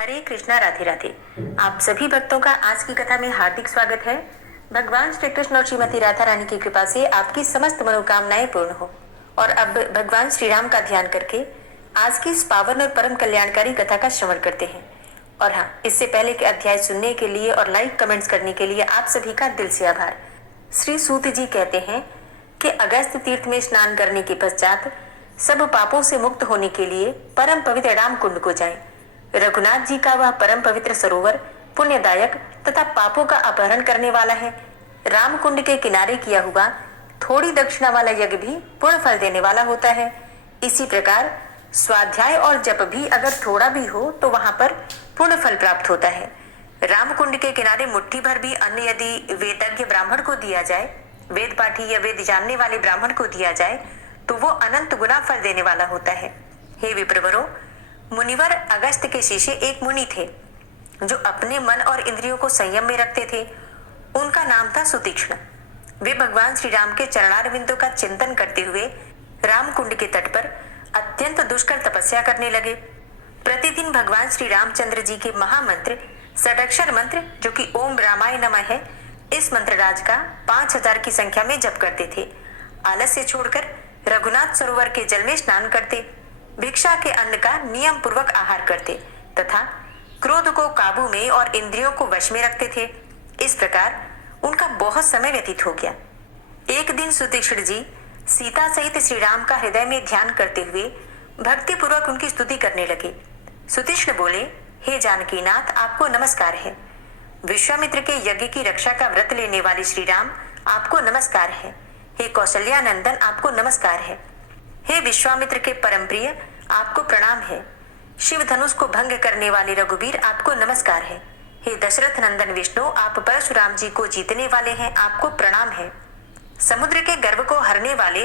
हरे कृष्णा, राधे राधे। आप सभी भक्तों का आज की कथा में हार्दिक स्वागत है। भगवान श्री कृष्ण और श्रीमती राधा रानी की कृपा से आपकी समस्त मनोकामनाएं पूर्ण हो। और अब भगवान श्री राम का ध्यान करके आज की इस पावन और परम कल्याणकारी कथा का श्रवण करते हैं। और हाँ, इससे पहले के अध्याय सुनने के लिए और लाइक कमेंट्स करने के लिए आप सभी का दिल से आभार। श्री सूत जी कहते हैं कि अगस्त तीर्थ में स्नान करने के पश्चात सब पापों से मुक्त होने के लिए परम पवित्र राम कुंड को जाएं। रघुनाथ जी का वह परम पवित्र सरोवर पुण्यदायक तथा पापों का अपहरण करने वाला है। राम कुंड के किनारे किया हुआ थोड़ी दक्षिणा वाला यज्ञ भी पूर्ण फल देने वाला होता है। इसी प्रकार स्वाध्याय और जप भी अगर थोड़ा भी हो तो वहां पर पूर्ण फल प्राप्त होता है। राम कुंड के किनारे मुट्ठी भर भी अन्न यदि वेदज्ञ ब्राह्मण को दिया जाए, वेद पाठी या वेद जानने वाले ब्राह्मण को दिया जाए तो वो अनंत गुना फल देने वाला होता है। हे विप्रवरों, मुनिवर अगस्त के शिष्य एक मुनि थे जो अपने मन और इंद्रियों को संयम में रखते थे। उनका नाम था सुतीक्ष्ण। वे भगवान श्री राम के चरणारविंदों का चिंतन करते हुए राम कुंड के तट पर अत्यंत दुष्कर तपस्या करने लगे। प्रतिदिन भगवान श्री रामचंद्र जी के महामंत्र षडक्षर मंत्र जो कि ओम रामाय नमः है, इस मंत्र राज का 5000 की संख्या में जप करते थे। आलस्य छोड़कर रघुनाथ सरोवर के जल में स्नान करते, भिक्षा के अन्न का नियम पूर्वक आहार करते तथा क्रोध को काबू में और इंद्रियों को वश में रखते थे। इस प्रकार उनका बहुत समय व्यतीत हो गया। एक दिन सुतीक्ष्ण जी सीता सहित श्री राम का हृदय में ध्यान करते हुए भक्ति पूर्वक उनकी स्तुति करने लगे। सुतीक्ष्ण बोले, हे जानकीनाथ, आपको नमस्कार है। विश्वामित्र के यज्ञ की रक्षा का व्रत लेने वाले श्री राम, आपको नमस्कार है। हे कौशल्यानंदन, आपको नमस्कार है। हे विश्वामित्र के परम प्रिय, आपको प्रणाम है। शिव धनुष को भंग करने वाले रघुवीर, आपको नमस्कार है। हे दशरथ नंदन विष्णु, आप परशुराम जी को जीतने वाले हैं, आपको प्रणाम है। समुद्र के गर्भ को हरने वाले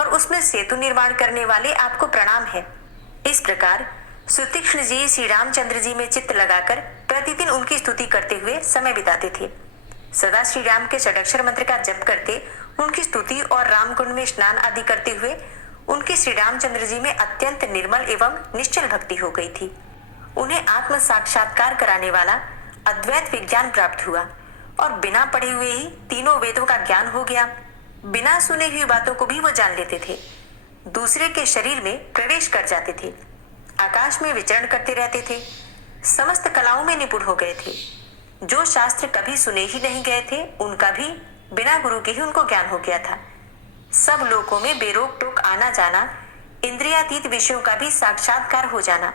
और उसमें सेतु निर्माण करने वाले, आपको प्रणाम है। इस प्रकार सुतीक्ष्ण जी श्री रामचंद्र जी में चित्त लगाकर प्रतिदिन उनकी स्तुति करते हुए समय बिताते थे। सदा श्री राम के षडक्षर मंत्र का जप करते, उनकी स्तुति और रामकुंड में स्नान आदि करते हुए उनकी श्री रामचंद्र जी में अत्यंत निर्मल एवं निश्चल भक्ति हो गई थी। उन्हें आत्म साक्षात्कार कराने वाला अद्वैत विज्ञान प्राप्त हुआ और बिना पढ़े हुए ही तीनों वेदों का ज्ञान हो गया। बिना सुने हुई बातों को भी वो जान लेते थे। दूसरे के शरीर में प्रवेश कर जाते थे, आकाश में विचरण करते रहते थे, समस्त कलाओं में निपुण हो गए थे। जो शास्त्र कभी सुने ही नहीं गए थे, उनका भी बिना गुरु के ही उनको ज्ञान हो गया था। सब लोकों में बेरोक टोक आना जाना, इंद्रियातीत विषयों का भी साक्षात्कार हो जाना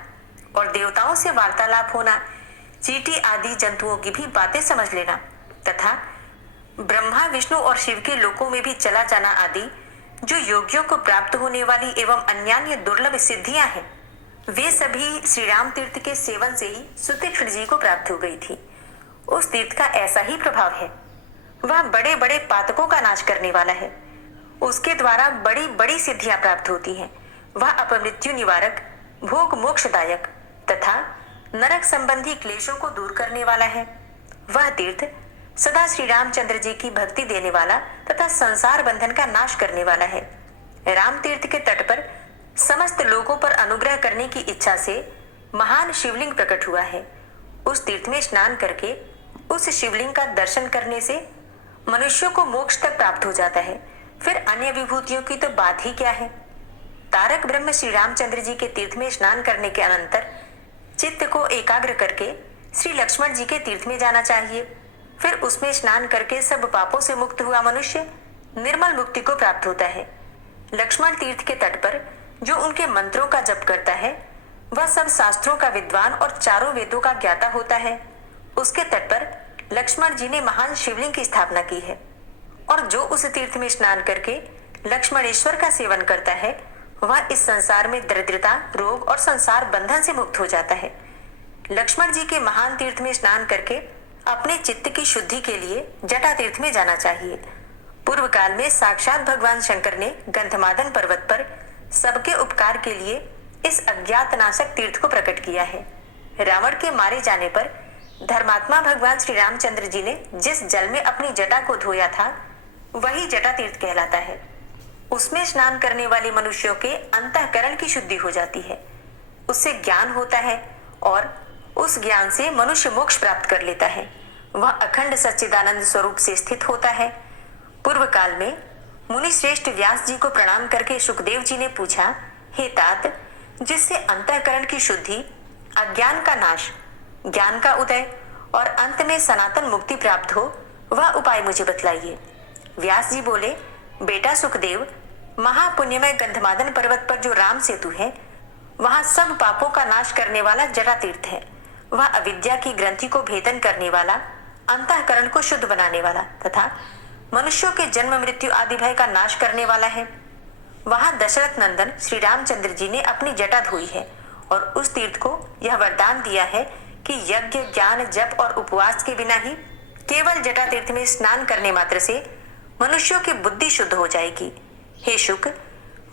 और देवताओं से वार्तालाप होना, चींटी आदि जंतुओं की भी बातें समझ लेना तथा ब्रह्मा विष्णु और शिव के लोकों में भी चला जाना आदि जो योगियों को प्राप्त होने वाली एवं अन्यान्य दुर्लभ सिद्धियां हैं, वे सभी श्री राम तीर्थ के सेवन से ही सुतीक्ष्ण जी को प्राप्त हो गई थी। उस तीर्थ का ऐसा ही प्रभाव है। वह बड़े बड़े पातकों का नाश करने वाला है। उसके द्वारा बड़ी बड़ी सिद्धियां प्राप्त होती हैं। वह अपमृत्यु निवारक, भोग मोक्षदायक तथा नरक संबंधी क्लेशों को दूर करने वाला है। वह तीर्थ सदा श्री रामचंद्र जी की भक्ति देने वाला तथा संसार बंधन का नाश करने वाला है। राम तीर्थ के तट पर समस्त लोगों पर अनुग्रह करने की इच्छा से महान शिवलिंग प्रकट हुआ है। उस तीर्थ में स्नान करके उस शिवलिंग का दर्शन करने से मनुष्यों को मोक्ष तक प्राप्त हो जाता है। फिर अन्य विभूतियों की तो बात ही क्या है। तारक ब्रह्म श्री रामचंद्र जी के तीर्थ में स्नान करने के अनंतर चित्त को एकाग्र करके श्री लक्ष्मण जी के तीर्थ में जाना चाहिए। फिर उसमें स्नान करके सब पापों से मुक्त हुआ मनुष्य निर्मल मुक्ति को प्राप्त होता है। लक्ष्मण तीर्थ के तट पर जो उनके मंत्रों का जप करता है, वह सब शास्त्रों का विद्वान और चारों वेदों का ज्ञाता होता है। उसके तट पर लक्ष्मण जी ने महान शिवलिंग की स्थापना की है और जो उस तीर्थ में स्नान करके लक्ष्मणेश्वर का सेवन करता है, वह इस संसार में दरिद्रता, रोग और संसार बंधन से मुक्त हो जाता है। लक्ष्मण जी के महान तीर्थ में स्नान करके अपने चित्त की शुद्धि के लिए जटा तीर्थ में जाना चाहिए। पूर्व काल में साक्षात भगवान शंकर ने गंधमादन पर्वत पर सबके उपकार के लिए इस अज्ञात नाशक तीर्थ को प्रकट किया है। रावण के मारे जाने पर धर्मात्मा भगवान श्री रामचंद्र जी ने जिस जल में अपनी जटा को धोया था, वही जटा तीर्थ कहलाता है। उसमें स्नान करने वाले मनुष्यों के अंतःकरण की शुद्धि हो जाती है, उससे ज्ञान होता है और उस ज्ञान से मनुष्य मोक्ष प्राप्त कर लेता है। वह अखंड सच्चिदानंद स्वरूप से स्थित होता है। पूर्व काल में मुनि श्रेष्ठ व्यास जी को प्रणाम करके सुखदेव जी ने पूछा, हे तात, जिससे अंतःकरण की शुद्धि, अज्ञान का नाश, ज्ञान का उदय और अंत में सनातन मुक्ति प्राप्त हो, वह उपाय मुझे बतलाइए। व्यास जी बोले, बेटा सुखदेव, महापुण्यमय गंधमादन पर्वत पर जो राम सेतु है, वहां सब पापों का नाश करने वाला जटा तीर्थ है। वह अविद्या की ग्रंथि को भेदन करने वाला, अंतःकरण को शुद्ध बनाने वाला तथा मनुष्यों के जन्म मृत्यु आदि भय का नाश करने वाला है। वहां दशरथ नंदन श्री रामचंद्र जी ने अपनी जटा धोई है और उस तीर्थ को यह वरदान दिया है कि यज्ञ, ज्ञान, जप और उपवास के बिना ही केवल जटा तीर्थ में स्नान करने मात्र से मनुष्यों की बुद्धि शुद्ध हो जाएगी। हे शुक,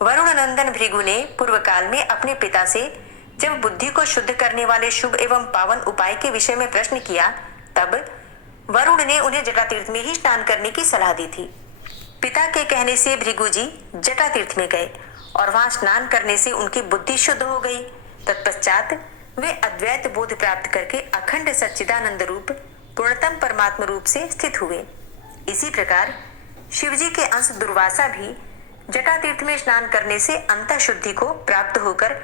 वरुण नंदन भृगु ने पूर्व काल में अपने पिता से जब बुद्धि को शुद्ध करने वाले शुभ एवं पावन उपाय के विषय में प्रश्न किया, तब वरुण ने उन्हें जटा तीर्थ में ही स्नान करने की सलाह दी थी। पिता के कहने से भृगु जी जटा तीर्थ में गए और वहां स्नान करने से उनकी बुद्धि शुद्ध हो गई। तत्पश्चात वे अद्वैत बोध प्राप्त करके अखंड सच्चिदानंद रूप पूर्णतम परमात्मा रूप से स्थित हुए। इसी प्रकार शिवजी के अंश दुर्वासा भी जटा तीर्थ में स्नान करने से अंतः शुद्धि को प्राप्त होकर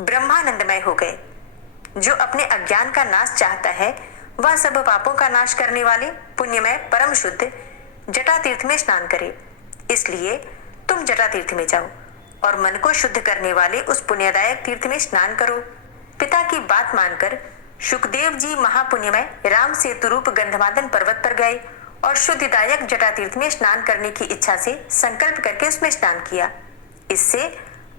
ब्रह्मानंदमय हो गए। जो अपने अज्ञान का नाश चाहता है, वह सब पापों का नाश करने वाले पुण्यमय परम शुद्ध जटा तीर्थ में स्नान करे। इसलिए तुम जटा तीर्थ में जाओ और मन को शुद्ध करने वाले उस पुण्यदायक तीर्थ में स्नान करो। पिता की बात मानकर सुखदेव जी महापुण्यमय राम सेतु रूप गंधमादन पर्वत पर गए और शुद्धिदायक जटा तीर्थ में स्नान करने की इच्छा से संकल्प करके उसमें स्नान किया। इससे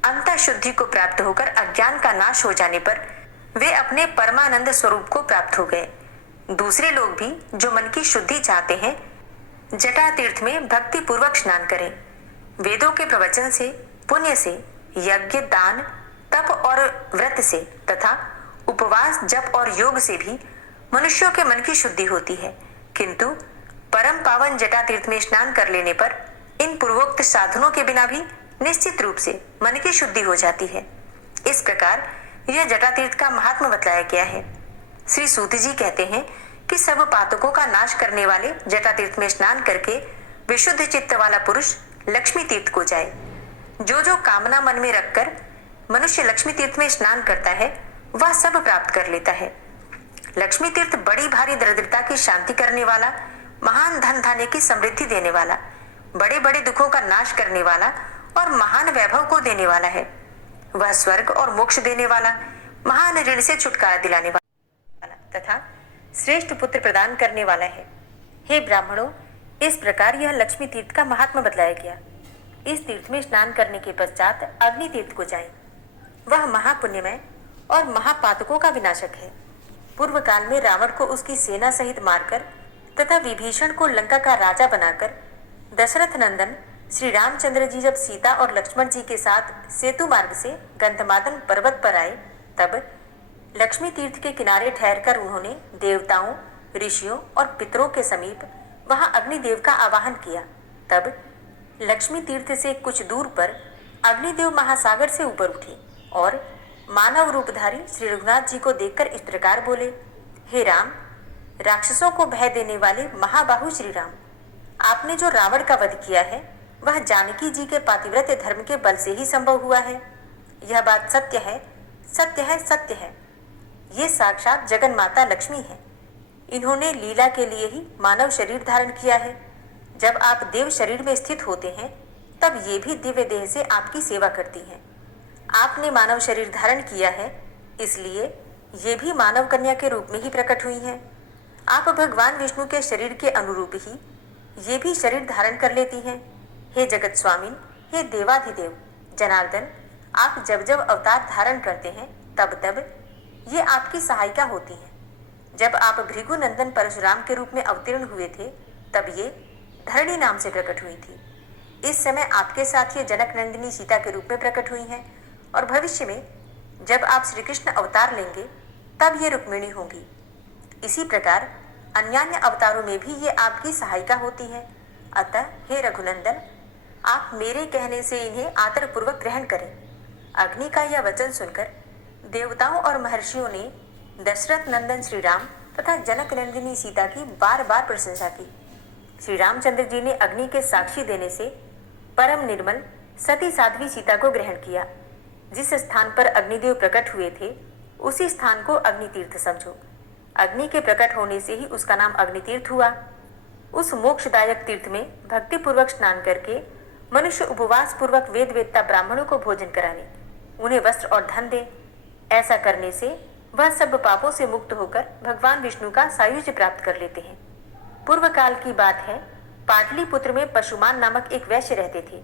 अंतः शुद्धि को प्राप्त होकर अज्ञान का नाश हो जाने पर वे अपने परमानंद स्वरूप को प्राप्त हो गए। दूसरे लोग भी जो मन की शुद्धि चाहते हैं, जटा तीर्थ में भक्ति पूर्वक स्नान करें। वेदों के प्रवचन से, पुण्य से, यज्ञ, दान, तप और व्रत से तथा उपवास, जप और योग से भी मनुष्यों के मन की शुद्धि होती है। किंतु परम पावन जटा तीर्थ में स्नान कर लेने पर इन पूर्वोक्त साधनों के बिना भी निश्चित रूप से मन की शुद्धि हो जाती है। इस प्रकार यह जटा तीर्थ का महात्मा बतलाया गया है। श्री सूत जी कहते हैं कि सब पातकों का नाश करने वाले जटा तीर्थ में स्नान करके विशुद्ध चित्त वाला पुरुष लक्ष्मी तीर्थ को जाए। जो जो कामना मन में रखकर मनुष्य लक्ष्मी तीर्थ में स्नान करता है, वह सब प्राप्त कर लेता है। लक्ष्मी तीर्थ बड़ी भारी दरिद्रता की शांति करने वाला, महान धन धान्य की समृद्धि देने वाला, बड़े बड़े दुखों का नाश करने वाला और महान वैभव को देने वाला है। वह स्वर्ग और मोक्ष देने वाला, महान ऋण से छुटकारा दिलाने वाला तथा श्रेष्ठ पुत्र प्रदान करने वाला है। हे ब्राह्मणों, इस प्रकार यह लक्ष्मी तीर्थ का महात्मा बतलाया गया। इस तीर्थ में स्नान करने के पश्चात अग्नि तीर्थ को जाएं। वह महापुण्यमय और महापातकों का विनाशक है। पूर्व काल में रावण को उसकी सेना सहित मारकर तथा विभीषण को लंका का राजा बनाकर दशरथ नंदन श्री रामचंद्र जी जब सीता और लक्ष्मण जी के साथ सेतु मार्ग से गंधमादन पर्वत पर आए, तब लक्ष्मी तीर्थ के किनारे ठहरकर उन्होंने देवताओं, ऋषियों और पितरों के समीप वहां अग्निदेव का आवाहन किया। तब लक्ष्मी तीर्थ से कुछ दूर पर अग्निदेव महासागर से ऊपर उठे और मानव रूपधारी श्री रघुनाथ जी को देखकर इस प्रकार बोले, हे राम, राक्षसों को भय देने वाले महाबाहु श्री राम, आपने जो रावण का वध किया है, वह जानकी जी के पातिव्रत्य धर्म के बल से ही संभव हुआ है। यह बात सत्य है, सत्य है, सत्य है। ये साक्षात जगन माता लक्ष्मी है। इन्होंने लीला के लिए ही मानव शरीर धारण किया है। जब आप देव शरीर में स्थित होते हैं, तब ये भी दिव्य देह से आपकी सेवा करती हैं। आपने मानव शरीर धारण किया है, इसलिए ये भी मानव कन्या के रूप में ही प्रकट हुई हैं। आप भगवान विष्णु के शरीर के अनुरूप ही ये भी शरीर धारण कर लेती हैं। हे जगत स्वामिन, हे देवाधिदेव जनार्दन, आप जब जब अवतार धारण करते हैं, तब तब ये आपकी सहायिका होती हैं। जब आप भृगु नंदन परशुराम के रूप में अवतीर्ण हुए थे, तब ये धरणी नाम से प्रकट हुई थी। इस समय आपके साथ ये जनक नंदिनी सीता के रूप में प्रकट हुई हैं और भविष्य में जब आप श्री कृष्ण अवतार लेंगे, तब ये रुक्मिणी होंगी। इसी प्रकार अन्यान्य अवतारों में भी ये आपकी सहायिका होती हैं। अतः हे रघुनंदन, आप मेरे कहने से इन्हें आदरपूर्वक ग्रहण करें। अग्नि का यह वचन सुनकर देवताओं और महर्षियों ने दशरथ नंदन श्री राम तथा जनक नंदिनी सीता की बार बार प्रशंसा की। श्री रामचंद्र जी ने अग्नि के साक्षी देने से परम निर्मल सती साध्वी सीता को ग्रहण किया। जिस स्थान पर अग्निदेव प्रकट हुए थे उसी स्थान को अग्नि तीर्थ समझो। अग्नि के प्रकट होने से ही उसका नाम अग्नि तीर्थ हुआ। उस मोक्षदायक तीर्थ में भक्ति पूर्वक स्नान करके मनुष्य उपवास पूर्वक वेद वेदता ब्राह्मणों को भोजन करावे, उन्हें वस्त्र और धन दे। ऐसा करने से वह सब पापों से मुक्त होकर भगवान विष्णु का सायुज्य प्राप्त कर लेते हैं। पूर्व काल की बात है, पाटलिपुत्र में पशुमान नामक एक वैश्य रहते थे।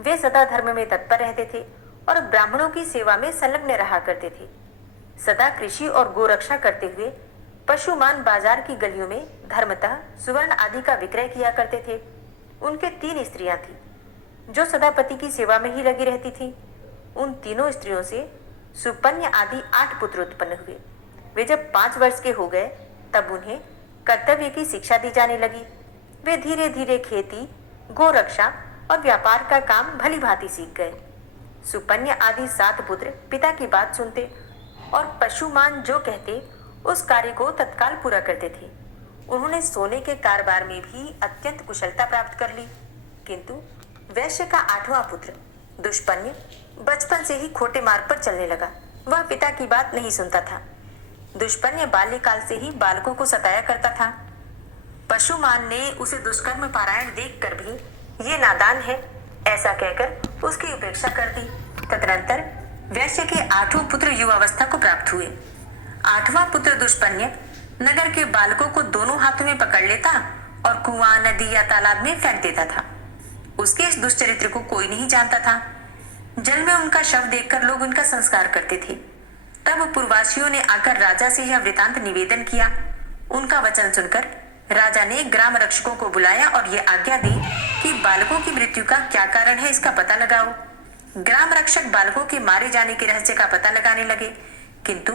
वे सदा धर्म में तत्पर रहते थे और ब्राह्मणों की सेवा में संलग्न रहा करते थे। सदा कृषि और गोरक्षा करते हुए पशुमान बाजार की गलियों में धर्मतः सुवर्ण आदि का विक्रय किया करते थे। उनके 3 स्त्रियां थीं जो सदा पति की सेवा में ही लगी रहती थीं। उन तीनों स्त्रियों से सुपन्य आदि 8 पुत्र उत्पन्न हुए। वे जब 5 वर्ष के हो गए तब उन्हें कर्तव्य की शिक्षा दी जाने लगी। वे धीरे धीरे खेती, गोरक्षा और व्यापार का काम भली भांति सीख गए। सुपन्य आदि 7 पुत्र पिता की बात सुनते और पशुमान जो कहते उस कार्य को तत्काल पूरा करते थे। उन्होंने सोने के कारोबार में भी अत्यंत कुशलता प्राप्त कर ली, किंतु वैश्य का 8वां पुत्र दुष्पन्य बचपन से ही खोटे मार्ग पर चलने लगा। वह पिता की बात नहीं सुनता था। दुष्पन्य बाल्यकाल से ही बालकों को सताया करता था। पशुमान ने उसे दुष्कर्म पारायण देखकर भी ये नादान है ऐसा कहकर उसकी उपेक्षा कर दी। तदनंतर वैश्य के 8वें पुत्र युवावस्था को प्राप्त हुए। 8वां पुत्र दुष्पन्य नगर के बालकों को दोनों हाथों में पकड़ लेता और कुआं, नदी या तालाब में फेंक देता था। उसके इस दुष्चरित्र को कोई नहीं जानता था। जल में उनका शव देखकर लोग उनका संस्कार करते थे। तब पूर्ववासियों ने आकर राजा से यह वृतांत निवेदन किया। उनका वचन सुनकर राजा ने ग्राम रक्षकों को बुलाया और ये आज्ञा दी कि बालकों की मृत्यु का क्या कारण है इसका पता लगाओ। ग्राम रक्षक बालकों के मारे जाने के रहस्य का पता लगाने लगे, किंतु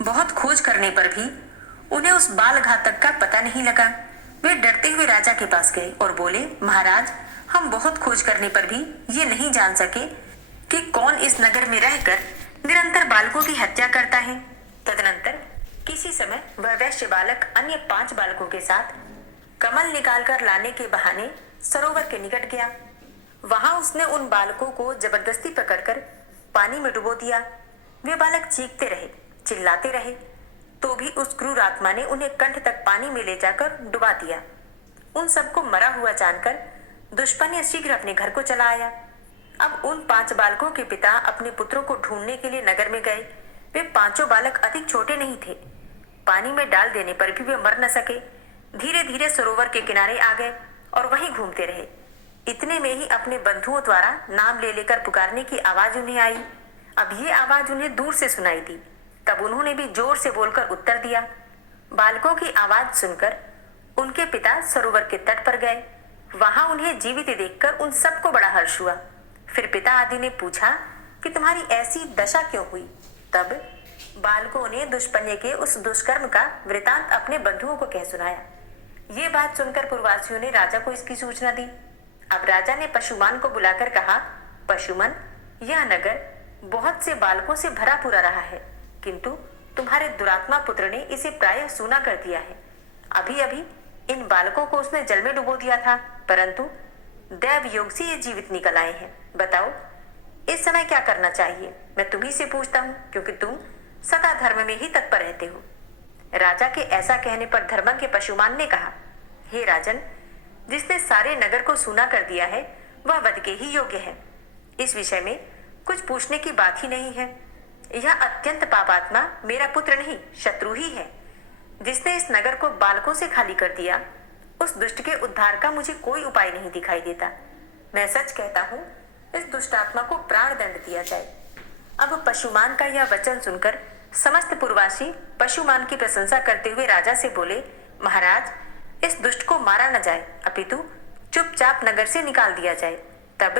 बहुत खोज करने पर भी उन्हें उस बाल घातक का पता नहीं लगा। वे डरते हुए राजा के पास गए और बोले, महाराज, हम बहुत खोज करने पर भी ये नहीं जान सके कि कौन इस नगर में रहकर निरंतर बालकों की हत्या करता है। तदनंतर किसी समय वह वैश्य बालक अन्य 5 बालकों के साथ कमल निकालकर लाने के बहाने सरोवर के निकट गया। वहां उसने उन बालकों को जबरदस्ती पकड़कर पानी में डुबो दिया। वे बालक चीखते रहे, चिल्लाते रहे, तो भी उस क्रूर आत्मा ने उन्हें कंठ तक पानी में ले जाकर डुबा दिया। उन सबको मरा हुआ जानकर दुष्पन्य शीघ्र अपने घर को चला आया। अब उन 5 बालकों के पिता अपने पुत्रों को ढूंढने के लिए नगर में गए। वे 5 बालक अधिक छोटे नहीं थे। पानी में डाल देने पर भी वे मर न सके। धीरे धीरे सरोवर के किनारे आ गए और वहीं घूमते रहे। इतने में ही अपने बंधुओं द्वारा नाम ले लेकर पुकारने की आवाज उन्हें आई। अब ये आवाज उन्हें दूर से सुनाई दी। तब उन्होंने भी जोर से बोलकर उत्तर दिया। बालकों की आवाज सुनकर उनके पिता सरोवर के तट पर गए। वहां उन्हें जीवित देखकर उन सबको बड़ा हर्ष हुआ। फिर पिता आदि ने पूछा कि तुम्हारी ऐसी दशा क्यों हुई। तब बालकों ने दुष्पन्य के उस दुष्कर्म का वृतांत अपने बंधुओं को कह सुनाया। ये बात सुनकर पूर्ववासियों ने राजा को इसकी सूचना दी। अब राजा ने पशुमान को बुलाकर कहा, पशुमन, यह नगर बहुत से बालकों से भरा पूरा रहा है, किंतु तुम्हारे दुरात्मा पुत्र ने इसे प्रायः सूना कर दिया है। अभी अभी इन बालकों को उसने जल में डुबो दिया था, परंतु दैव योग से ये जीवित निकल आए हैं। बताओ इस समय क्या करना चाहिए? मैं तुम्ही से पूछता हूँ, क्योंकि तुम सदा धर्म में ही तत्पर रहते हो। राजा के ऐसा कहने पर धर्मज्ञ के पशुमान ने कहा, हे राजन, जिसने सारे नगर को सूना कर दिया है वह वध के ही योग्य है। इस विषय में कुछ पूछने की बात ही नहीं है। यह अत्यंत पापात्मा मेरा पुत्र नहीं, शत्रु ही है। जिसने इस नगर को बालकों से खाली कर दिया, उस दुष्ट के उद्धार का मुझे कोई उपाय नहीं दिखाई देता। मैं सच कहता हूँ, इस दुष्टात्मा को प्राण दंड दिया जाए। अब पशुमान का यह वचन सुनकर समस्त पूर्ववासी पशुमान की प्रशंसा करते हुए राजा से बोले, महाराज, इस दुष्ट को मारा न जाए, अपितु चुपचाप नगर से निकाल दिया जाए। तब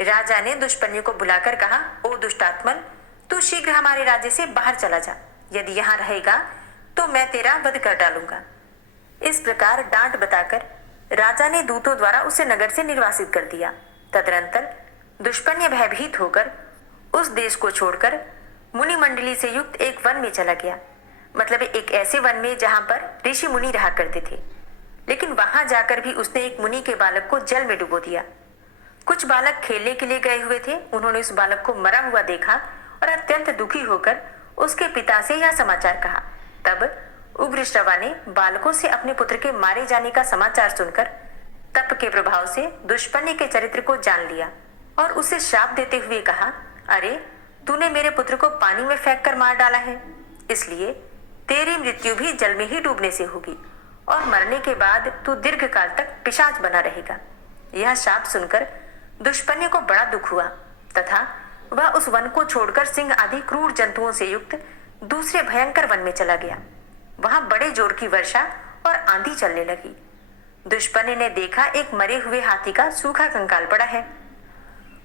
राजा ने दुष्पन्य को बुलाकर कहा, ओ दुष्टात्मन, तू शीघ्र हमारे राज्य से बाहर चला जा। यदि यहाँ रहेगा तो मैं तेरा वध कर डालूंगा। इस प्रकार डांट बताकर राजा ने दूतों द्वारा उसे नगर से निर्वासित कर दिया। तदनंतर दुष्पन्य भयभीत होकर उस देश को छोड़कर मुनि मंडली से युक्त एक वन में चला गया। मतलब एक ऐसे वन में जहां पर ऋषि मुनि रहा करते थे। लेकिन वहां जाकर भी उसने एक मुनि के बालक को जल में डुबो दिया। कुछ बालक खेलने के लिए गए हुए थे, उन्होंने उस बालक को मरा हुआ देखा और अत्यंत दुखी होकर उसके पिता से यह समाचार कहा। तब उग्र श्रवा ने बालकों से अपने पुत्र के मारे जाने का समाचार सुनकर तप के प्रभाव से दुष्पन्य के चरित्र को जान लिया और उसे श्राप देते हुए कहा, अरे तूने मेरे पुत्र को पानी में फेंक कर मार डाला है, इसलिए तेरी मृत्यु भी जल में ही डूबने से होगी और मरने के बाद तू दीर्घ काल तक पिशाच बना रहेगा। यह शाप सुनकर दुष्पन्य को बड़ा दुख हुआ तथा वह उस वन को छोड़कर सिंह आदि क्रूर जंतुओं से युक्त दूसरे भयंकर वन में चला गया। वहां बड़े जोर की वर्षा और आंधी चलने लगी। दुष्पन्य ने देखा एक मरे हुए हाथी का सूखा कंकाल पड़ा है।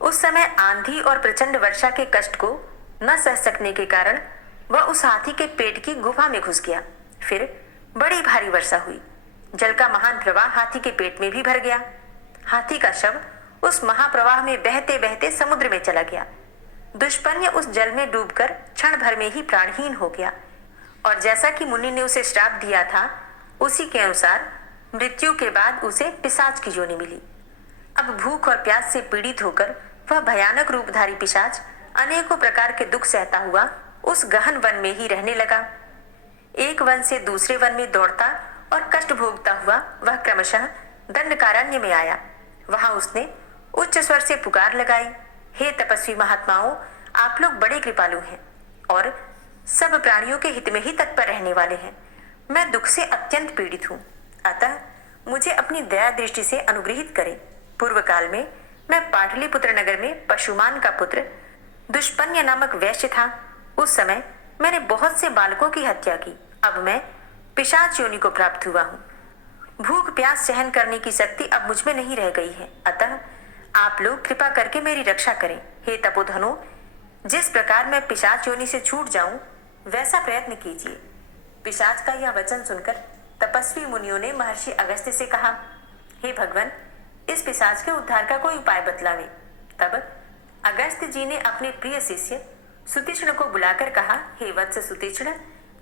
उस समय आंधी और प्रचंड वर्षा के कष्ट को न सह सकने के कारण वह उस हाथी के पेट की गुफा में घुस गया। फिर बड़ी भारी वर्षा हुई, जल का महान प्रवाह हाथी के पेट में भी भर गया। हाथी का शव उस महाप्रवाह में बहते बहते समुद्र में चला गया। दुष्पन्य उस जल में डूबकर क्षण भर में ही प्राणहीन हो गया और जैसा कि मुनि ने उसे श्राप दिया था उसी के अनुसार मृत्यु के बाद उसे पिशाच की योनि मिली। अब भूख और प्यास से पीड़ित होकर वह भयानक रूपधारी पिशाच अनेकों प्रकार के दुख सहता हुआ उस गहन वन में ही रहने लगा। एक वन से दूसरे वन में दौड़ता और कष्ट भोगता हुआ वह क्रमशः दंडकारण्य में आया। वहां उसने उच्च स्वर से पुकार लगाई, हे तपस्वी महात्माओं, आप लोग बड़े कृपालु हैं और सब प्राणियों के हित में ही तत्पर रहने वाले हैं। मैं दुख से अत्यंत पीड़ित हूँ, अतः मुझे अपनी दया दृष्टि से अनुग्रहित करें। पूर्व काल में मैं पाटलिपुत्र नगर में पशुमान का पुत्र दुष्पन्य नामक वैश्य था। उस समय मैंने बहुत से बालकों की हत्या की। अब मैं पिशाच योनि को प्राप्त हुआ हूँ। भूख प्यास सहन करने की शक्ति अब मुझ में नहीं रह गई है, अतः आप लोग कृपा करके मेरी रक्षा करें। हे तपोधनो, जिस प्रकार मैं पिशाच योनि से छूट जाऊं वैसा प्रयत्न कीजिए। पिशाच का यह वचन सुनकर तपस्वी मुनियों ने महर्षि अगस्त्य से कहा, हे भगवान, इस पिशाच के उद्धार का कोई उपाय बतलावे। तब अगस्त्य जी ने अपने प्रिय शिष्य सुतीक्ष्ण को बुलाकर कहा, हे वत्स सुतीक्ष्ण,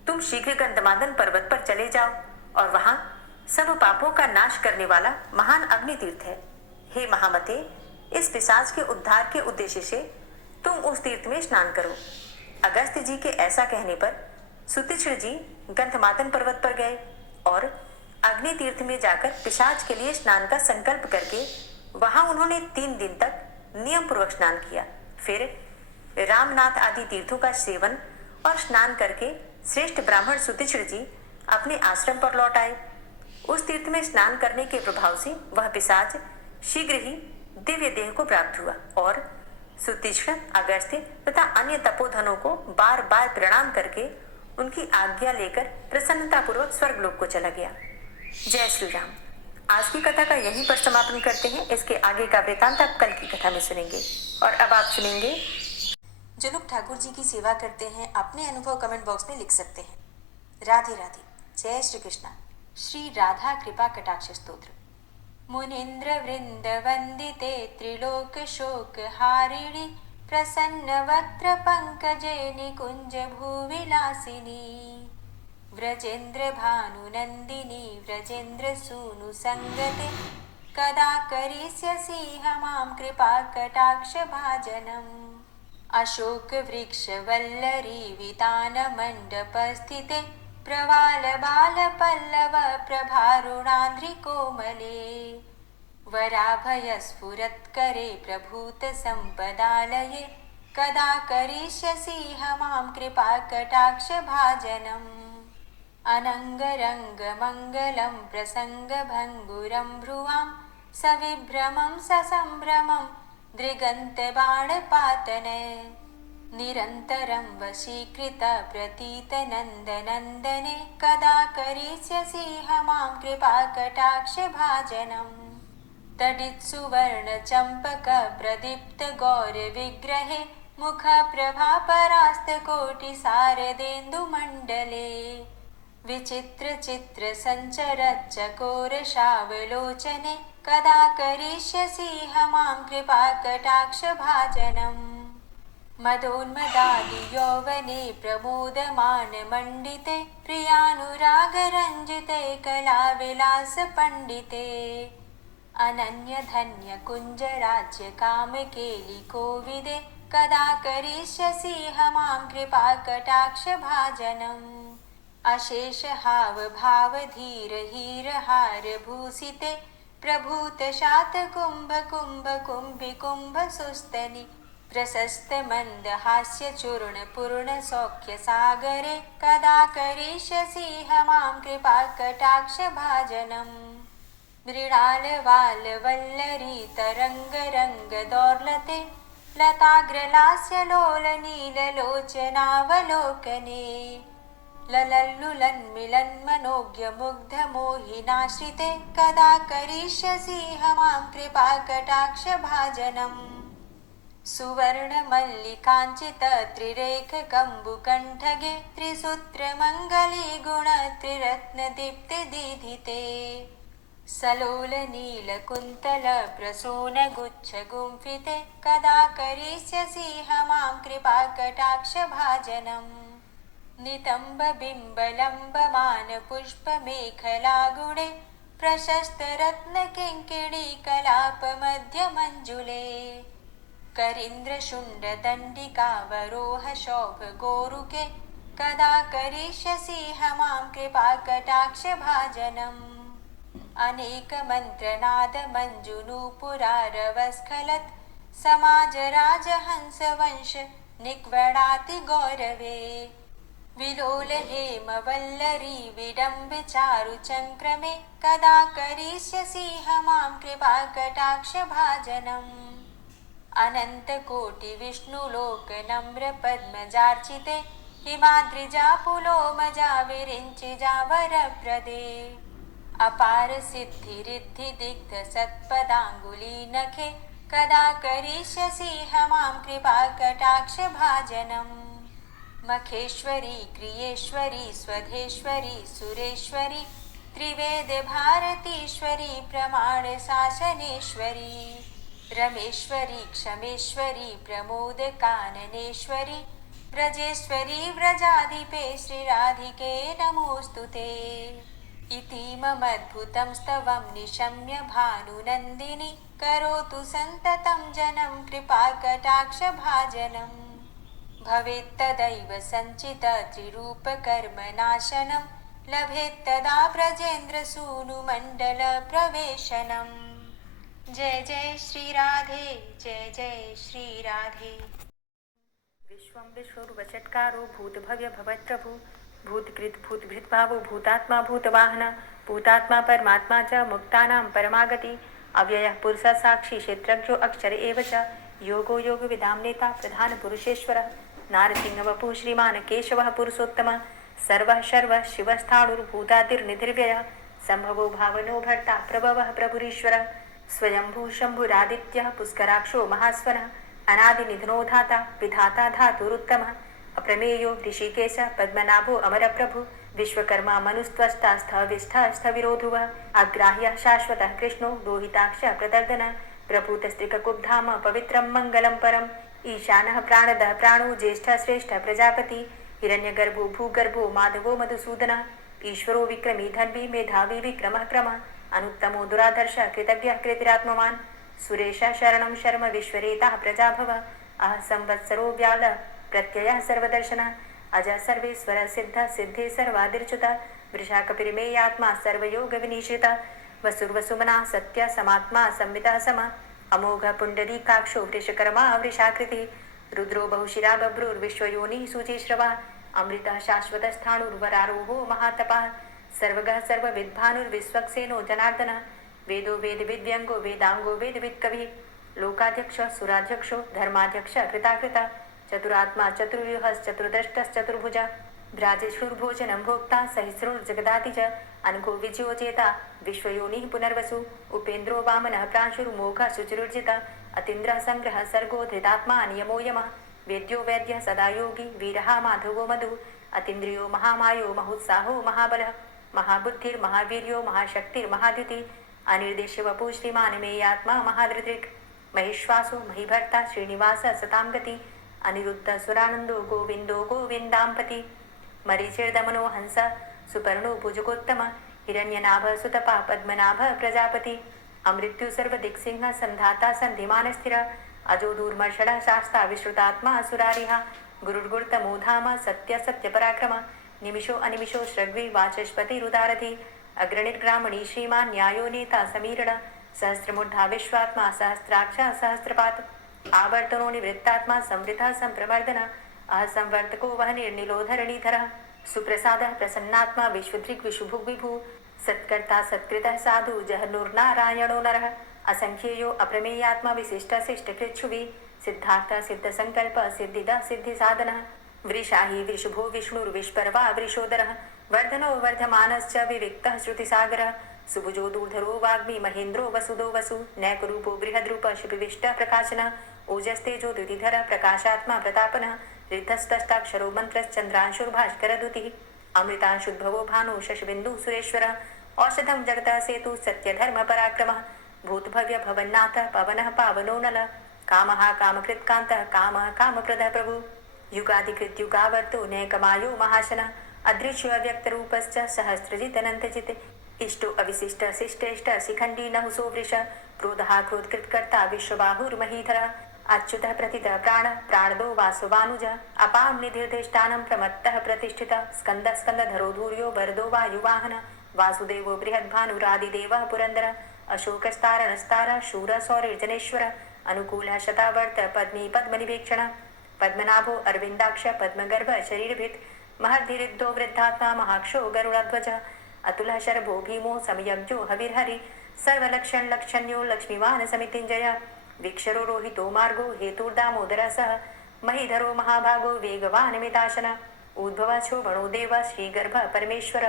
तुम शीघ्र गंधमादन पर्वत पर चले जाओ और वहां सब पापों का नाश करने वाला महान अग्नि तीर्थ है। हे महामते, इस पिशाच के उद्धार के उद्देश्य से तुम उस तीर्थ में स्नान करो। अगस्त्य जी के ऐसा कहने पर सुतीक्ष्ण जी गंधमादन पर्वत पर गए और अग्नि तीर्थ में जाकर पिशाच के लिए स्नान का संकल्प करके वहां उन्होंने 3 दिन तक नियम पूर्वक स्नान किया। फिर रामनाथ आदि तीर्थों का सेवन और स्नान करके श्रेष्ठ ब्राह्मण सुतीक्ष्ण जी अपने आश्रम पर लौट आए। उस तीर्थ में स्नान करने के प्रभाव से वह पिशाच शीघ्र ही दिव्य देह को प्राप्त हुआ और सुतीक्ष्ण, अगस्त्य तथा अन्य तपोधनों को बार बार प्रणाम करके उनकी आज्ञा लेकर प्रसन्नतापूर्वक स्वर्गलोक को चला गया। जय श्री राम। आज की कथा का यहीं पर समापन करते हैं। इसके आगे का वृतांत आप कल की कथा में सुनेंगे। और अब आप सुनेंगे, जो लोग ठाकुर जी की सेवा करते हैं अपने अनुभव कमेंट बॉक्स में लिख सकते हैं। राधे राधे। जय श्री कृष्णा। श्री राधा कृपा कटाक्ष स्तोत्र। मुनीन्द्र वृंद वंदिते त्रिलोक शोक हारिणी प्रसन्न वक्त्र पंकजे निकुंज भूविलासिनी व्रजेन्द्र भानुनंदिनी व्रजेन्द्र सूनु संगते कदा करिष्यसि मां कृपा कटाक्ष भाजनम्। अशोक वृक्ष वल्लरी वितान मंडप स्थिते प्रवाल बाल पल्लव प्रभारुणान्द्रि कोमले वराभय स्फुरत्करे प्रभूत संपदालये कदा करिष्यसि मां कृपा कटाक्ष भाजनम्। अनंगरंग मंगलम प्रसंग भंगुरं भ्रुवां सविभ्रमं ससंभ्रमं दृगन्त बाणपातने निरन्तरं वशीकृत प्रतीत नन्दनन्दने कदा करिष्यसि मां कृपा कटाक्ष भाजनम्। तडित् सुवर्ण चंपक प्रदीप्त गौर विग्रहे मुख प्रभा परास्त कोटि सारदेन्दु मंडले विचित्र चित्र संचर चकोर शावलोचने कदा करिष्यसि मां कृपा कटाक्ष भाजनम्। मदोन्मदादि यौवने प्रमोदमानमण्डिते प्रियानुरागरञ्जिते कलाविलासपण्डिते अनन्यधन्यकुञ्जराज्यकामकेलिकोविदे कदा करिष्यसि मां कृपाकटाक्षभाजनम् अशेषहावभावधीरहीरहारभूषिते प्रभूतशातकुम्भकुम्भकुम्भिकुम्भसुस्तनि प्रशस्तमन्दहास्यचूर्णपूर्णसौख्यसागरे कदा करिष्यसि मां कृपाकटाक्षभाजनम् मृणालवालवल्लरी तरङ्गरङ्गदौर्लते लताग्रलास्यलोलनीललोचनावलोकने ललल्लुलन्मिलन्मनोज्ञमुग्धमोहिनाश्रिते कदा करिष्यसि मां कृपाकटाक्षभाजनम् सुवर्णमल्लिकाञ्चितत्रिरेखकम्बुकण्ठगे त्रिसूत्रमङ्गलीगुणत्रिरत्नदीप्तिदीधिते सलोलनीलकुन्तलप्रसूनगुच्छगुम्फिते कदा करिष्यसि मां कृपाकटाक्षभाजनम् नितम्बबिम्बलम्बमानपुष्पमेखलागुणे प्रशस्तरत्नकिङ्किणीकलापमध्यमञ्जुले करीन्द्रशुण्डदण्डिकावरोहशोभगोरुके कदा करिष्यसि मां कृपाकटाक्षभाजनम् अनेकमन्त्रनादमञ्जुनूपुरारवस्खलत् समाजराजहंसवंश निक्वणाति गौरवे विलोलहेमवल्लरी विडम्बचारुचङ्क्रमे कदा करिष्यसि मां कृपाकटाक्षभाजनम् अनन्तकोटिविष्णुलोकनम्रपद्मजार्चिते हिमाद्रिजापुलोमजा विरिञ्चिजावरप्रदे अपारसिद्धिरिद्धिदिग्धसत्पदाङ्गुलीनखे कदा करिष्यसि मां कृपाकटाक्षभाजनम् मखेश्वरी क्रियेश्वरी स्वधेश्वरी सुरेश्वरी त्रिवेदभारतीश्वरी प्रमाणशासनेश्वरी रमेश्वरी क्षमेश्वरी प्रमोदकाननेश्वरी व्रजेश्वरी व्रजाधिपे श्रीराधिके नमोऽस्तु ते इतीममद्भुतं स्तवं निशम्य भानुनन्दिनी करोतु सन्ततं जनं कृपाकटाक्षभाजनम् भवेत्तदैव सञ्चितत्रिरूपकर्मनाशनं लभेत्तदा ब्रजेन्द्रसूनुमण्डलप्रवेशनम् जय जय श्रीराधे जय जय श्रीराधे। विश्वं विश्वरूपचत्कारो भूतभव्यभवत्प्रभु भूतकृत भूतभृद्भावो भूतात्मा भूतवाहन भूतात्मा परमात्मा च मुक्तानां परमागति अव्ययः पुरुषः साक्षी क्षेत्रज्ञो अक्षर एव च योगो योगविदां नेता प्रधानपुरुषेश्वरः नारसिंहवपुः श्रीमान् केशवः पुरुषोत्तमः सर्वः शर्वः शिवस्थाणुर्भूतादिर्निधिर्व्ययः सम्भवो भावनो भर्ता प्रभवः प्रभुरीश्वरः स्वयंभू शम्भुरादित्यः पुष्कराक्षो महास्वनः अनादिनिधनो धाता विधाता धातुरुत्तमः अप्रमेयो ऋषिकेश पद्मनाभो अमरप्रभु विश्वकर्मा मनुस्त्वष्टा स्थविष्ठः स्थविरोधुवः अग्राह्यः शाश्वतः कृष्णो लोहिताक्षः प्रदर्दनः प्रभूतस्त्रिककुब्धाम पवित्रं मङ्गलं परम् ईशानः प्राणदः प्राणो ज्येष्ठः श्रेष्ठः प्रजापति हिरण्यगर्भो भूगर्भो माधवो मधुसूदनः ईश्वरो विक्रमी धन्वी मेधावी विक्रमः क्रमः अनुत्तमो दुराधर्षः कृतज्ञः कृतिरात्मवान् सुरेशः शरणं शर्म विश्वरेताः प्रजाभव अह संवत्सरो व्याल प्रत्ययः सर्वदर्शनः अजः सर्वेश्वर सिद्ध सिद्धे सर्वादिर्च्युतः वृषाकपिर्मेयात्मा सर्वयोगविनिश्रितः वसुर्वसुमना सत्य समात्मा संवितः समः अमोघ पुण्डरीकाक्षो वृषकर्मा वृषाकृतिः रुद्रो बहुशिरा बभ्रुर्विश्वयोनिः शुचिश्रवः अमृतः शाश्वतस्थाणुर्वरारोहो महातपः सर्वगः सर्वविद्भानुर्विश्वक्सेनो जनार्दनः वेदो वेदविद्यंगो वेदांगो वेदवित्कविः लोकाध्यक्ष सुराध्यक्षो धर्माध्यक्ष कृताकृता चतुरात्मा चतुर्व्यूहश्चतुर्द्रष्टश्चतुर्भुजा भ्राजेष्ठुर्भोजनं भोक्ता सहिस्रुर्जगदाति च अनघो विजयोजेता विश्वयोनिः पुनर्वसु उपेन्द्रो वामनः प्रांशुर्मोघः शुचिरुर्जिता अतीन्द्रः संग्रहः सर्गो धृतात्मा नियमो यमः वेद्यो वैद्यः सदा योगी वीरः माधवो मधु अतीन्द्रियो महामायो महोत्साहो महाबलः महाबुद्धिर्महावीर्यो महाशक्तिर्महाद्युतिः अनिर्देश्य वपु श्रीमान् मेयात्मा महाधृतिर् महिश्वासो महीभर्ता श्रीनिवास सतां गति अनिरुद्ध सुरानंदो गोविंदो गोविंदांपति मरीचिर्दमनो हंस सुपर्णो भुजगोत्तम हिरण्यनाभ सुतपा पद्मनाभ प्रजापति अमृत्यु सर्वदिक्सिंह संधाता संधिमान स्थिर अजो दूर्मर्षण शास्ता विश्रुतात्मा सुरारिहा गुरुर्गुर्तमूधाम सत्य सत्य पराक्रम निमिषो अनिमिषो श्रग्वी वाचस्पति रुदारथि अग्रणिर्ग्रामणी श्रीमान न्यायो नेता समीरण सहस्रमूर्धा विश्वात्मा सहस्राक्ष सहस्रपात आवर्तनो निवृत्तात्मा संवृता संप्रवर्धन असंवर्तको वह निर्निलोधरणीधर सुप्रसाद प्रसन्नात्मा विश्वदृक् विशुभुग् विभु सत्कर्ता सत्कृतः साधु जहनुर्नारायणो नरः असंख्येयो अप्रमेयात्मा विशिष्ट शिष्ट कृच्छुवि सिद्धार्थ सिद्ध संकल्प सिद्धिद सिद्धि साधनः वृषाहि वृषभो विष्णुर्विष्पर्वा वृषोदरः वर्धनो वर्धमानश्च विविक्तः श्रुतिसागरः सुभुजो दूर्धरो वाग्मी महेन्द्रो वसुदो वसु नैकरूपो बृहद्रूप शिपिविष्ट प्रकाशनः ओजस्तेजो द्युतिधर प्रकाशात्मा प्रतापनः रिद्धस्तष्टाक्षरो मन्त्रश्चन्द्रांशुर्भास्करदुतिः अमृतांशुद्भवो भानु शशबिन्दु सुरेश्वरः औषधं जगतः सेतु सत्यधर्म पराक्रमः भूतभव्य भवन्नाथ पवनः पावनो नलः कामः कामकृत्कान्तः कामः कामप्रदः प्रभु युगाधिकृत युगावर्तो नैकमायो महाशनः अदृश्यो अव्यक्तरूपश्च सहस्रजितनन्तजित् इष्टो अविशिष्ट शिष्टेष्ट शिखण्डी नहुसो वृष क्रोधः क्रोधकृत्कर्ता विश्वबाहुर्महीधरः अच्युतः प्रतितः प्राणदो वासुवानुज अपां निधिर्धिष्ठानं प्रमत्तः प्रतिष्ठितः स्कन्दः स्कन्दधरो धूर्यो वरदो वायुवाहन वासुदेवो बृहद्भानुरादिदेवः पुरन्दरः अशोकस्तारणस्तारः शूरः सौरिर्जनेश्वरः अनुकूलः शतावर्त पद्मी पद्मनिवेक्षणः पद्मनाभो अरविन्दाक्ष पद्मगर्भ शरीरभित् महद्धिरिद्धो वृद्धात्मा महाक्षो गरुडध्वजः अतुलः शरभो भीमो समयज्ञो हविर्हरि सर्वलक्षण लक्षण्यो लक्ष्मीवान समितिञ्जय वीक्षरो रोहितो मार्गो हेतुर्दामोदरः सह महीधरो महाभागो वेगवान् मिताशन उद्भव शोभणो देव श्रीगर्भ परमेश्वर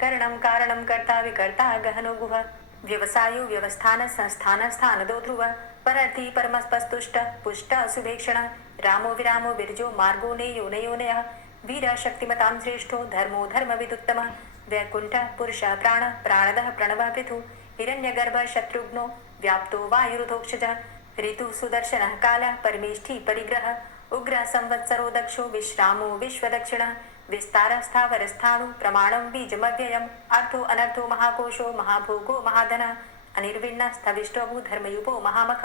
करणं कारणं कर्ता विकर्ता गहनो गुह व्यवसायो व्यवस्थान संस्थान स्थानदो ध्रुव परर्थी परमस्पस्तुष्ट पुष्ट सुभेक्षण रामो विरामो विरजो मार्गो नेयो नयोनयः वीर शक्तिमतां श्रेष्ठो धर्मो धर्मविदुत्तमः वैकुण्ठ पुरुष प्राण प्राणदः प्रणवः पृथु हिरण्यगर्भ शत्रुघ्नो व्याप्तो वायुरुधोक्षजः ऋतु सुदर्शनः कालः परमेष्ठी परिग्रह उग्र संवत्सरो दक्षो विश्रामो विश्वदक्षिणः विस्तारः स्थावरस्थाणु प्रमाणं बीजमव्ययम् अर्थो अनर्थो महाकोशो महाभोगो महाधनः अनिर्विण्णः स्थविष्टोभू धर्मयुपो महामख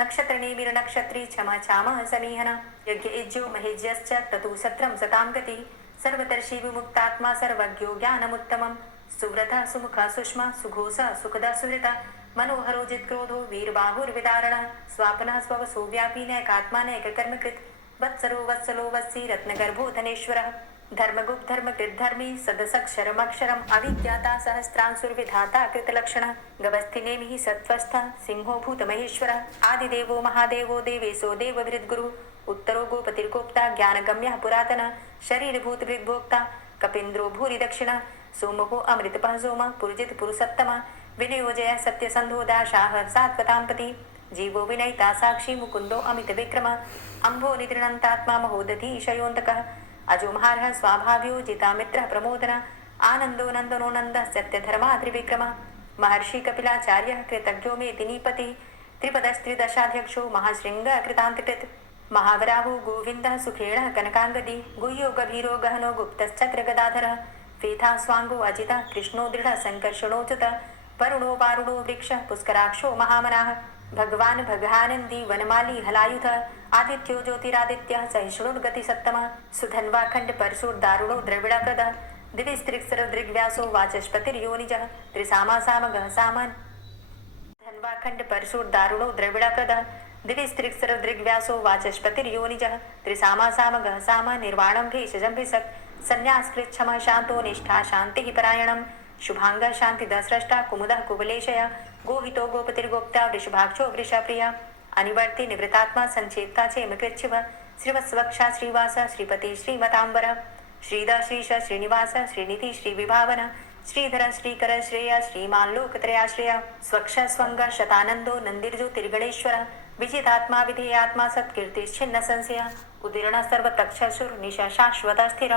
नक्षत्रनेमिर नक्षत्री क्षमा क्षामः समीहन यज्ञ इज्यो महेज्यश्च क्रतु सत्रं सतां गतिः सर्वदर्शी विमुक्तात्मा सर्वज्ञो ज्ञानमुत्तमं सुव्रतः सुमुखः सुष्मा सुघोषः सुखदः सुहृतः मनोहरो जित्क्रोधो वीरबाहुर्विदारणः स्वापनः स्ववसो व्यापी नैकात्मा नैककर्मकृत् वत्सरो वत्सलो वत्सी रत्नगर्भो धनेश्वरः धर्मगुप्त धर्मकृद्धर्मी सदसक्षरमक्षरम् अभिज्ञाता सहस्रांशुर्विधाता कृतलक्षणः गवस्थिनेमिः सत्त्वस्थः सिंहो भूतमहेश्वरः आदिदेवो महादेवो देवेशो देवभृद्गुरुः उत्तरो गोपतिर्गोप्ता ज्ञानगम्यः पुरातनः शरीरभूतभृद्भोक्ता कपीन्द्रो भूरि दक्षिणः सोमो अमृतपः सोमः पुरुजित पुरुषोत्तमः विनयोजय सत्यसन्धो दाशाः सात्वतांपति जीवो विनयिता साक्षी मुकुन्दो अमित विक्रम अम्भो निद्रणन्तात्मा महोदधी शयोन्तकः अजो महारः स्वाभाव्यो जितामित्रः प्रमोदन आनन्दो नन्दनो नन्दः सत्यधर्मा त्रिविक्रम महर्षि कपिलाचार्यः कृतज्ञो मेदिनीपतिः त्रिपदस्त्रिदशाध्यक्षो महाशृङ्गः कृतान्तकृत् महावराहो गोविन्दः सुखेणः कनकाङ्गदी गुह्यो गभीरो गहनो गुप्तश्चक्रगदाधरः फेथा स्वाङ्गो अजितः कृष्णो दृढः सङ्कर्षणोच्युतः वरुणो वारुणो वृक्षः पुष्कराक्षो महामनाः भगवान् भगानन्दी वनमाली हलायुधः आदित्यो ज्योतिरादित्यः सहिष्णुर्गतिसत्तमः सुधन्वाखण्ड परशुर्दारुणो द्रविडप्रदः दिविस्त्रिक्सरदृग्व्यासो वाचस्पतिर्योनिजः त्रिसामासामगः सामन् धन्वाखण्ड परशुर्दारुणो द्रविडप्रदः दिविस्त्रिक्सरदृग्व्यासो वाचस्पतिर्योनिजः त्रिसामासामगः साम निर्वाणं भेषजं भिषक् संन्यासकृच्छमः शान्तो निष्ठा शान्तिः परायणम् शुभांग शांतिदा स्रष्टा कुमुदः कुबलेशय गोहितो गोपतिर्गोप्ता वृषभाक्षो वृषप्रिया अनिवर्ति निवृतात्मा संचेता चेमकृच्छिव श्रीवत्सवक्षा श्रीवास श्रीपति श्रीमतांबर श्रीद श्रीश श्रीनिवास श्रीनिधि श्रीविभावन श्रीधर श्रीकर श्रेय श्रीमान लोकत्रयाश्रय स्वक्ष स्वंग शतानंदो नंदिर्ज्योतिर्गणेश्वर विजितात्मा विधेयात्मा सत्कीर्तिश्छिन्न संशय उदीर्ण सर्वतक्षसुर निशा शाश्वत स्थिर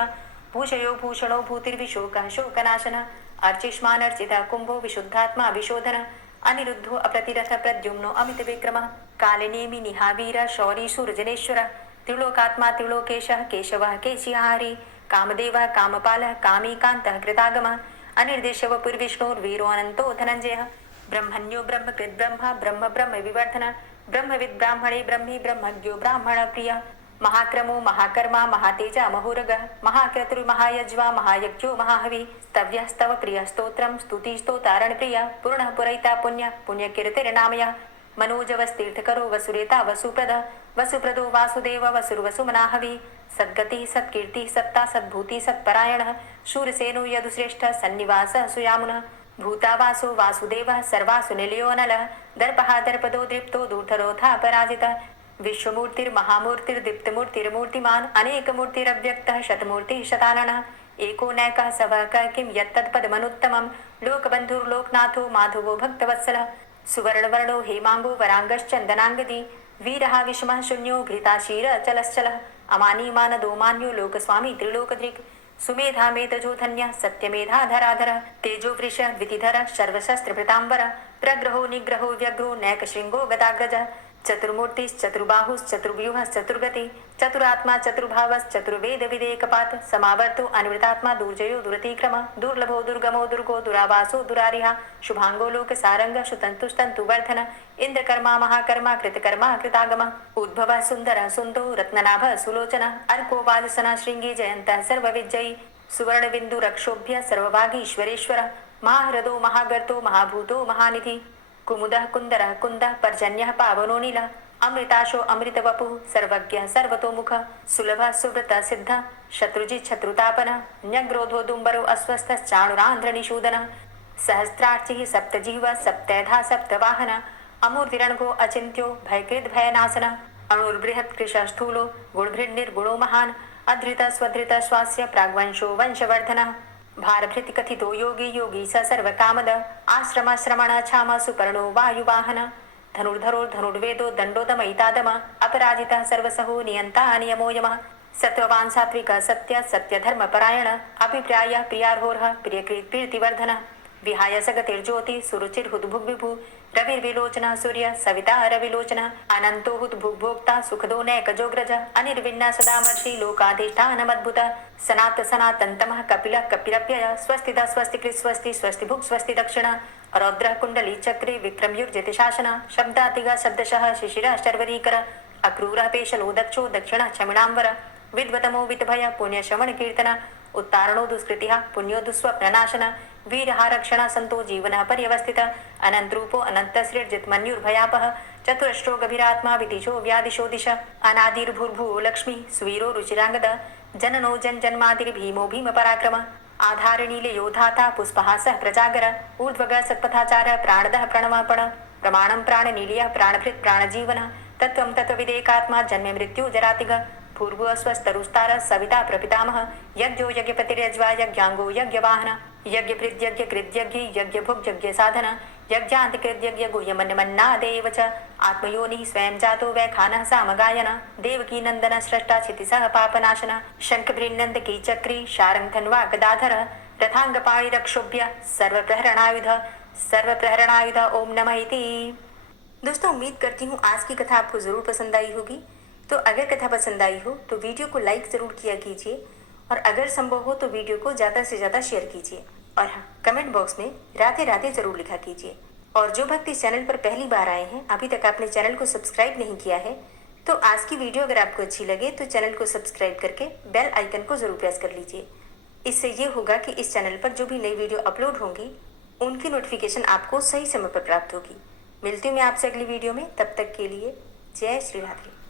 भूषयो भूषणो भूतिर्विशोकः शोकनाशन अर्चिष्मान अर्चिता कुंभो विशुद्धात्मा विशोधन अनिरुद्धो अप्रतिरथ प्रद्युम्नो अमित विक्रम कालिनेमि निहावीर शौरी सूर्जनेश्वर त्रिलोकात्मा त्रिलोकेशः केशवः केशिहारी कामदेवः कामपालः कामीकान्तः कृतागमः अनिर्देशव पूर्विष्णुर्वीरो अनन्तो धनञ्जयः ब्रह्मण्यो ब्रह्मकृद् ब्रह्म ब्रह्म ब्रह्म विवर्धन ब्रह्मविद् ब्राह्मणे ब्रह्मी ब्रह्मज्ञो ब्राह्मण प्रियः महाक्रमो महाकर्मा महातेजा महोरगः महाक्रतुर्महायज्वा महायज्ञो महाहवि स्तव्यः स्तव प्रियः स्तोत्रं स्तुतिस्तोतारण प्रियः पूर्णः पुरैता पुण्यः पुण्यकीर्तिर्नामयः मनोजवस्तीर्थकरो वसुरेता वसुप्रदः वसुप्रदो वासुदेव वसुर्वसुमनाहवि सद्गतिः सत्कीर्तिः सत्ता सद्भूतिः सत्परायणः शूरसेनो यदुश्रेष्ठः सन्निवासः सुयामुनः भूतावासो वासुदेवः सर्वासु निलयोनलः दर्पः दर्पदो दीप्तो दूर्धरोधा पराजितः विश्वमूर्तिर्महामूर्तिर्दीप्तमूर्तिर्मूर्तिमान् अनेकमूर्तिरव्यक्तः शतमूर्तिः शताननः एको नैकः सवः कः किं यत्तत्पदमनुत्तमं लोकबन्धुर्लोकनाथो माधवो भक्तवत्सलः सुवर्णवर्णो हेमाङ्गो वराङ्गश्चन्दनाङ्गदी वीरः विषमः शून्यो घृताशीरचलश्चलः अमानीमानदो मान्यो लोकस्वामी त्रिलोकधृक् सुमेधा मेधजो धन्यः सत्यमेधाधराधरः तेजो वृषः द्वितिधरः सर्वशस्त्रभृताम्बरः प्रग्रहो निग्रहो व्यग्रो नैकशृङ्गो गदाग्रजः चतुर्मूर्तिश्चतुर्बाहुश्चतुर्व्यूहश्चतुर्गति चतुरात्मा चतुर्भावश्चतुर्वेद विदेकपात समावर्तो अनवृतात्मा दुर्जयो दुरतिक्रम दुर्लभो दुर्गमो दुर्गो दुरावासो दुरारिहा शुभांगो लोक सारंग सुतंतुस्तंतुवर्धन इंद्रकर्मा महाकर्मा कृतकर्मा कृतागम उद्भव सुंदर सुंदो रत्ननाभ सुलोचन अर्को वाजसन श्रृंगी जयंत सर्वविजयी सुवर्ण बिंदु रक्षोभ्य सर्वभागीश्वरेश्वर महाहृदो महागर्तो महाभूतो महानिधि कुमुदः कुन्दरः कुन्दः पर्जन्यः पावनो नीलः अमृताशो अमृतवपुः सर्वज्ञः सर्वतोमुखः सुलभः सुव्रतः सिद्धः शत्रुजित् शत्रुतापनः न्यग्रोधो दुम्बरो अस्वस्थश्चाणुरान्ध्रनिषूदनः सहस्रार्चिः सप्तजिह्वः सप्तैधा सप्तवाहनः अमूर्तिरणघो अचिन्त्यो भयकृद् भयनाशनः अणुर्बृहत्कृशः स्थूलो गुणभृन्निर्गुणो महान् अधृतः स्वधृतः स्वास्य प्राग्वंशो वंशवर्धनः भारभृति कथितो योगी योगी स सर्वकामद आश्रम श्रमण छाम सुपर्णो वायुवाहन धनुर्धरो धनुर्वेदो दण्डोदमयितादम अपराजितः सर्वसहो नियन्ता नियमो यमः सत्त्ववान् सात्विकः सत्य सत्यधर्मपरायण अभिप्रायः प्रियार्होरः प्रियकृत् प्रीतिवर्धनः विहाय सगतिर्ज्योति सुरुचिर्हुद्भुग्विभु रविर्विलोचनः सूर्य सविता रविलोचनः अनन्तो हुद्भुग्भोक्ता सुखदो नैकजोग्रज अनिर्विण्ण सदामर्षि लोकाधिष्ठानमद्भुतः सनात सनातन्तमः कपिलः कपिरप्यय स्वस्तिदा स्वस्तिकृत् स्वस्ति स्वस्तिभुक् स्वस्ति दक्षिण रौद्रः कुण्डली चक्रे विक्रमयुर्जितशासन शब्दातिगा शब्दशः शिशिरः शर्वरीकर अक्रूरः पेशलो दक्षो दक्षिणः क्षमिणाम्बर विद्वतमो वितभय पुण्यश्रवण कीर्तन उत्तारणो दुष्कृतिः पुण्यो दुःस्वप्ननाशन वीरः रक्षण संतो जीवनः पर्यवस्थितः अनन्तरूपो अनन्तसृर्जितमन्युर्भयापः चतुरश्रो गभीरात्मा विदिशो व्यादिशो दिश अनादिर्भूर्भुवो लक्ष्मी सुवीरो रुचिराङ्गद जननो जन्मादिर्भीमो भीमपराक्रम आधारनीलयो धाता पुष्पहासः प्रजागर ऊर्ध्वगः सत्पथाचार प्राणदः प्रणवापण प्रमाणं प्राणनीलयः प्राणभृत् प्राणजीवनः तत्त्वं तत्त्वविदेकात्मा जन्म मृत्यु जरातिगः भूर्भुवः स्वस्तरुस्तारः सविता प्रपितामह यज्ञो यज्ञपतिर्यज्वा यज्ञाङ्गो यज्ञवाहन यज्ञभृद्यज्ञकृद्यज्ञ यज्ञभुग्यज्ञसाधन यज्ञान्तिकृद्यज्ञ गुह्यमन्यमन्नादेव च आत्मयोनिः स्वयं जातो वैखानः सामगायन देवकी नन्दन स्रष्टा क्षितिसः पापनाशन शङ्खभृन्नन्दकी चक्री शारङ्गधन्वा गदाधरः रथाङ्गपाणिरक्षोभ्य सर्वप्रहरणायुध ओम नमः इति। दोस्तों उम्मीद करती हूँ आज की कथा आपको ज़रूर पसंद आई होगी। तो अगर कथा पसंद आई हो तो वीडियो को लाइक ज़रूर किया कीजिए और अगर संभव हो तो वीडियो को ज़्यादा से ज़्यादा शेयर कीजिए और हाँ कमेंट बॉक्स में राधे राधे ज़रूर लिखा कीजिए। और जो भक्त इस चैनल पर पहली बार आए हैं अभी तक आपने चैनल को सब्सक्राइब नहीं किया है तो आज की वीडियो अगर आपको अच्छी लगे तो चैनल को सब्सक्राइब करके बेल आइकन को ज़रूर प्रेस कर लीजिए। इससे ये होगा कि इस चैनल पर जो भी नई वीडियो अपलोड होंगी उनकी नोटिफिकेशन आपको सही समय पर प्राप्त होगी। मिलती हूँ मैं आपसे अगली वीडियो में, तब तक के लिए जय श्री राधे।